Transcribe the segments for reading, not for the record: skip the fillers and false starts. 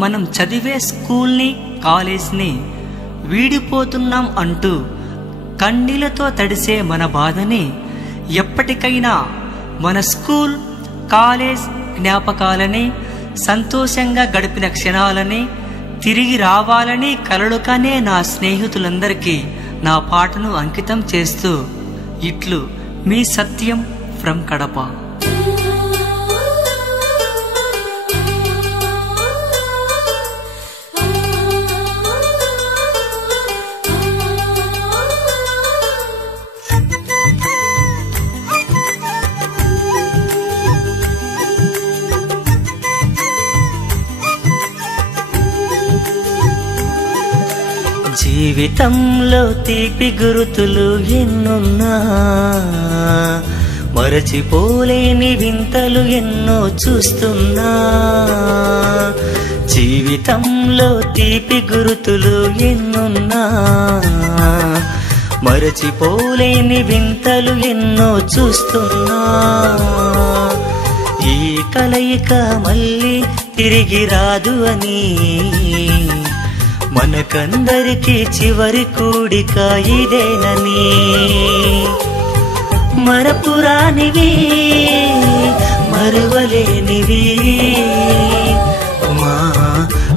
మనం చదివే స్కూల్ని కాలేజ్ని వీడిపోతున్నాం అంటూ కన్నీళ్లతో తడిసే మన బాధని ఎప్పటికైనా మన స్కూల్ కాలేజ్ జ్ఞాపకాలని సంతోషంగా గడిపిన క్షణాలని తిరిగి రావాలని కలలు కనే నా స్నేహితులందరికీ నా పాటను అంకితం చేస్తూ ఇట్లు మీ సత్యం ఫ్రమ్ కడప. జీవితంలో తీపి గురుతులు ఎన్నున్నా, మరచిపోలేని వింతలు ఎన్నో చూస్తున్నా. జీవితంలో తీపి గురుతులు ఎన్నున్నా, మరచిపోలేని వింతలు ఎన్నో చూస్తున్నా. ఈ కలయిక మళ్ళీ తిరిగి రాదు అని మనకందరికి చివరి కూడిక ఇదేనని. మరపురానివి మరువలేనివి మా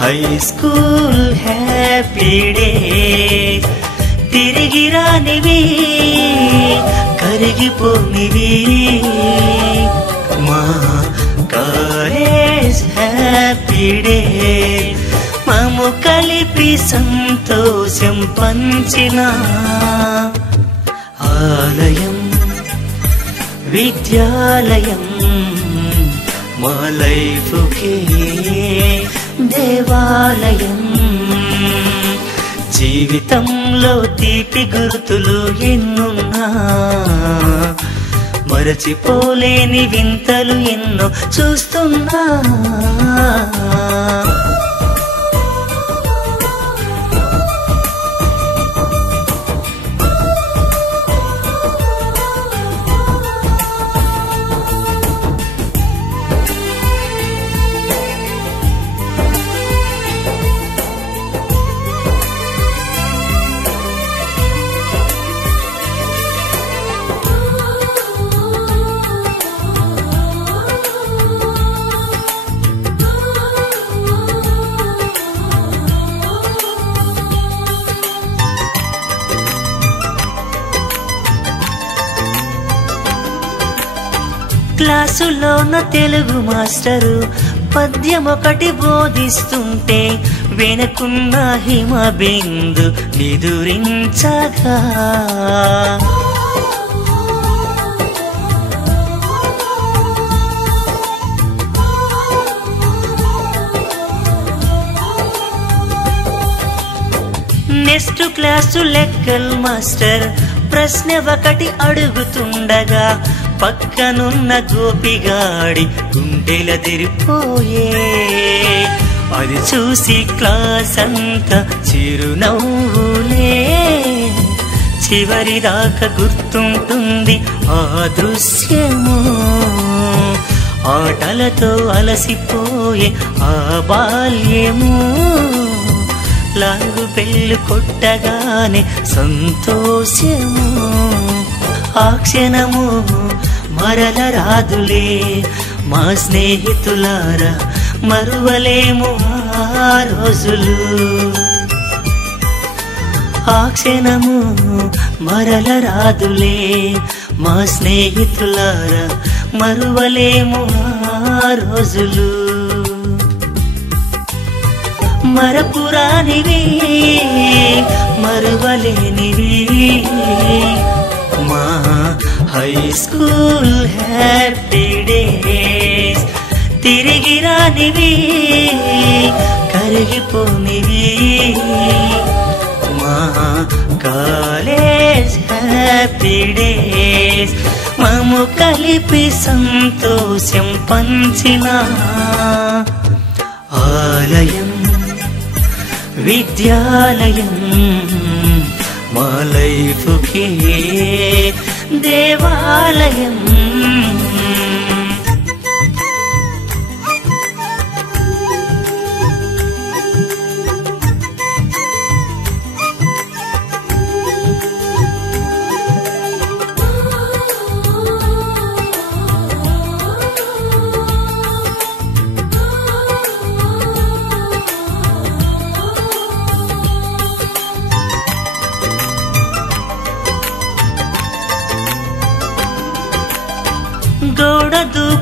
హై స్కూల్ హ్యాపీ డేస్. తిరిగి రానివి కరిగిపోనివి మా కాలేజ్ హ్యాపీ డేస్. మము కలిపి సంతోషం పంచిన ఆలయం విద్యాలయం మా లైఫ్కే దేవాలయం. జీవితంలో తీపి గుర్తులు ఎన్నున్నా, మరచిపోలేని వింతలు ఎన్నో చూస్తున్నా. క్లాసులోన తెలుగు మాస్టరు పద్యం ఒకటి బోధిస్తుంటే వెనుకున్న హిమ బిందు నిదురించగా, నెక్స్ట్ క్లాసు లెక్కల్ మాస్టర్ ప్రశ్న ఒకటి అడుగుతుండగా పక్కనున్న గోపిగాడి గుండెలదిరిపోయే. అది చూసి క్లాస్ అంతా చిరునవ్వులే. చివరిదాకా గుర్తుంటుంది ఆ దృశ్యము. ఆటలతో అలసిపోయే ఆ బాల్యము. లాంగు బెల్లు కొట్టగానే సంతోషము. ఆ క్షణము మరల రాదులే మా స్నేహితులారా, మరువలేము ఆ రోజులు. ఆ క్షణము మరల రాదులే మా స్నేహితులారా, మరువలేము ఆ రోజులు. మరపురానివి మరువలేనివి మా హై స్కూల్ హ్యాపీ డేస్. తిరిగి రానివి కరిగిపోనివి మా కాలేజ్ హ్యాపీ డేస్. మము కలిపి సంతోషం పంచిన ఆలయం విద్యాలయం మా లైఫ్కే దేవాలయం.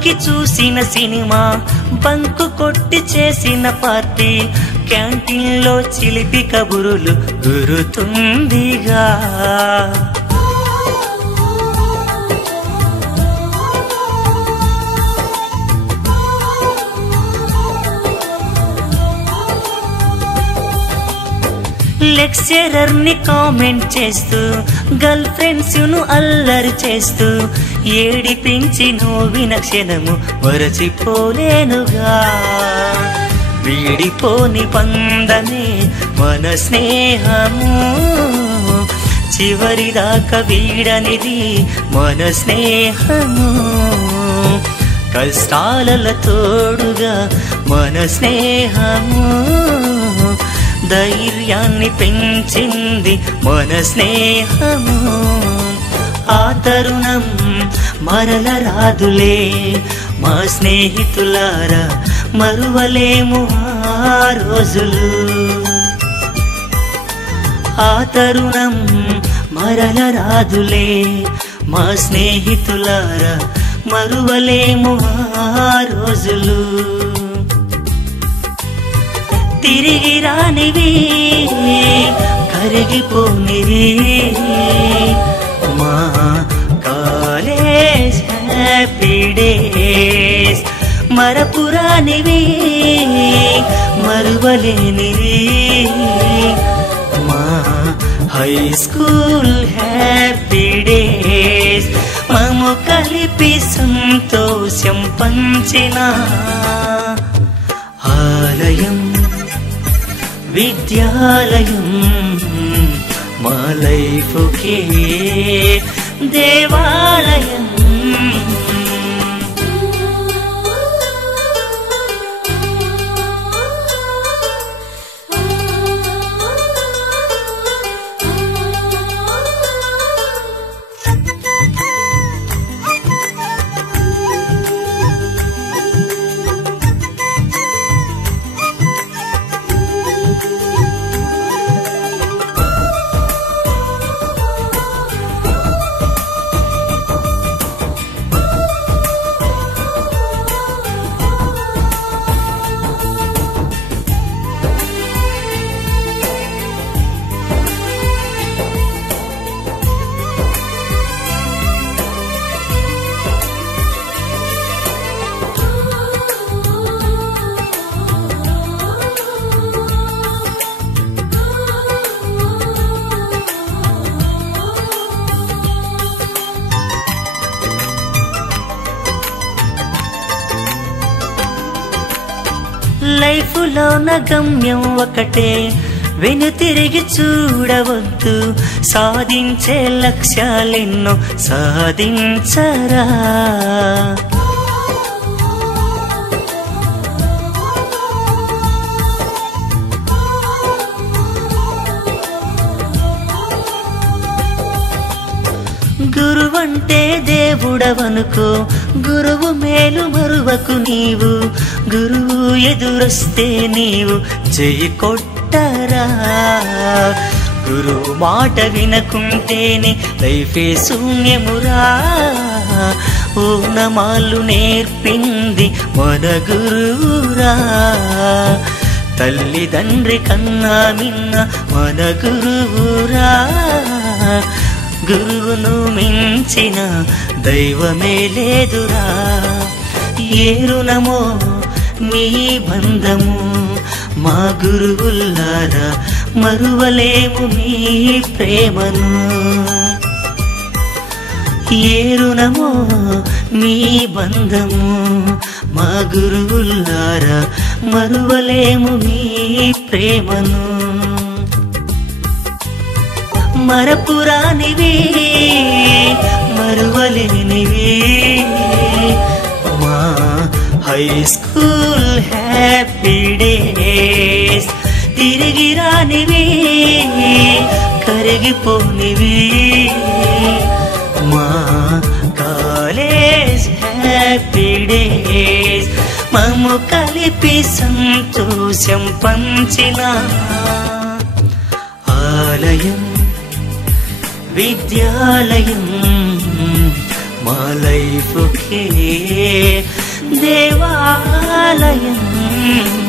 బంకెక్కి చూసిన సినిమా, బంకు కొట్టి చేసిన పార్టీ, క్యాంటీన్లో చిలిపి కబురులు గురుతుందిగా. లెక్చరర్ ని కామెంట్ చేస్తూ, గర్ల్ ఫ్రెండ్స్ ను అల్లరి చేస్తూ, ఏడిపించి నవ్విన క్షణము మరచిపోలేనుగా. వీడిపోని బంధమే మన స్నేహము, చివరిదాకా వీడనిది మన స్నేహము. కష్టాలలో తోడుగా మన స్నేహము, ధైర్యాన్ని పెంచింది మన స్నేహము. ఆ తరుణం మరల రాదులే మా స్నేహితులారా, మరువలేము ఆ రోజులు. ఆ తరుణం మరల రాదులే మా స్నేహితులారా, మరువలేము ఆ రోజులు. తిరిగి రానివి కరిగిపోనివి మా కాలేజ్ హ్యాపీ డేస్, మరపురానివి మరువలేనివి మా హై స్కూల్ హ్యాపీ డేస్. మము కలిపి సంతోషం పంచిన ఆలయం విద్యాలయం, మా లైఫ్కే దేవాలయం. లైఫ్లో నా గమ్యం ఒకటే, వెను తిరిగి చూడవద్దు. సాధించే లక్ష్యాలెన్నో సాధించరా. గురువంటే దేవుడవనుకో, గురువు మేలు మరువకు నీవు. గురువు ఎదురొస్తే నీవు చెయ్యి కొట్టరా. గురువు మాట వినకుంటేనే లైఫే శూన్యమురా. ఓనమాలు నేర్పింది మన గురువురా. తల్లిదండ్రి కన్నా మిన్న మన గురువురా. గురువును మించిన దైవమే లేదురా. ఏ రుణమో మీ బంధము మా గురువుల్లారా, మరువలేము మీ ప్రేమను. ఏ రుణమో మీ బంధము మా గురువుల్లారా, మరువలేము మీ ప్రేమను. మరపురానివి మరువలేనివి మా హై స్కూల్ హ్యాపీ డేస్. తిరిగి రానివి కరిగిపోనివి మా కాలేజ్ హ్యాపీ డేస్. మము కలిపి సంతోషం పంచిన ఆలయం విద్యాలయం, మా లైఫ్కే హృదయం